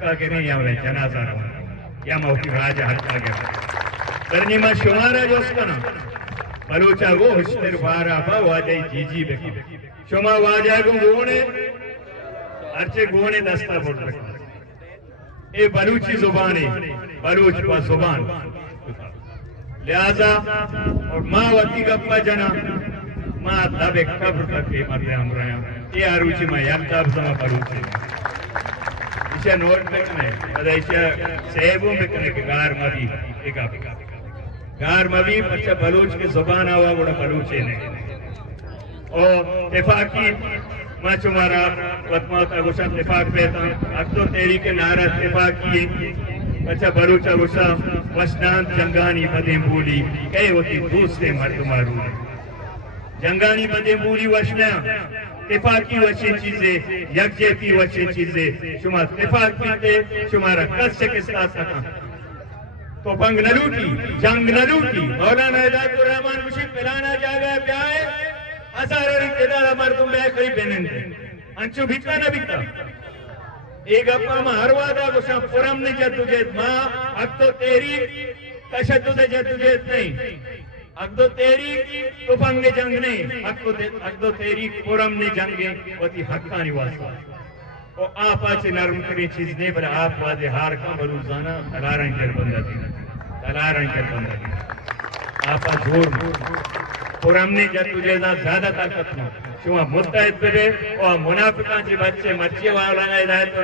حقا کریں یا میں جنازہ رہا یا موقع راجہ حقا کریں درنی ما شمارا جوستنا بلوچا گو ہشتر بارا با واجہی جیجی بکی شما واجہ کو گونے ارچے گونے دستا بڑھ رکھا اے بلوچی زبانی بلوچ پا زبان لہذا اور ماں وطی گپا جنا ماں دب قبر تک کے مرد ہم رہے ہیں یہ آروچی ماں یک دب زمان بلوچی اسے نوٹ بکنے ادا اسے سیبوں بکنے کہ گار مبی گار مبی بچہ بلوچ کے زبان آوا گوڑا بلوچے نے اور اتفاقی ماں چمارا وطماتا گوشا اتفاق پیتا اب تو تیری کے نعرہ اتفاقی بچہ بلوچا گوشا وشنان جنگانی بدیں بولی کہے ہوتی دوسرے مرد مارو جنگانی بدیں بولی وشنان اتفاقی وچے چیزیں یکجہتی وچے چیزیں شما اتفاق پیتے شمارا کس سے کس طرح سکا تو بنگ نلوٹی جنگ نلوٹی مولانا ہدایت الرحمن مشید پلانا جاگا پیائے ہزاروں اتدار مردم بے قریب بینن دے انچو بھیتا نہ بھیتا ایک اپا ماں ہر وعدہ گوشا پرم نے جدوجہد ماں اب تو تیری تشدد جدوجہد نہیں اب تو تیری تو بنگ جنگ نہیں اب تو تیری پرم نے جنگیں وطی حقانی واسطہ اور آپ آچے نرم کریں چیز نہیں بلے آپ وعدے ہار کا بروزانہ دلارن کر بندہ دینا دلارن کر بندہ دینا آپ جھوڑ پرم نے جدوجہد زیادہ طاقت نہ شما متحد بے اور منافقان جی بچے مچے والا ہدایت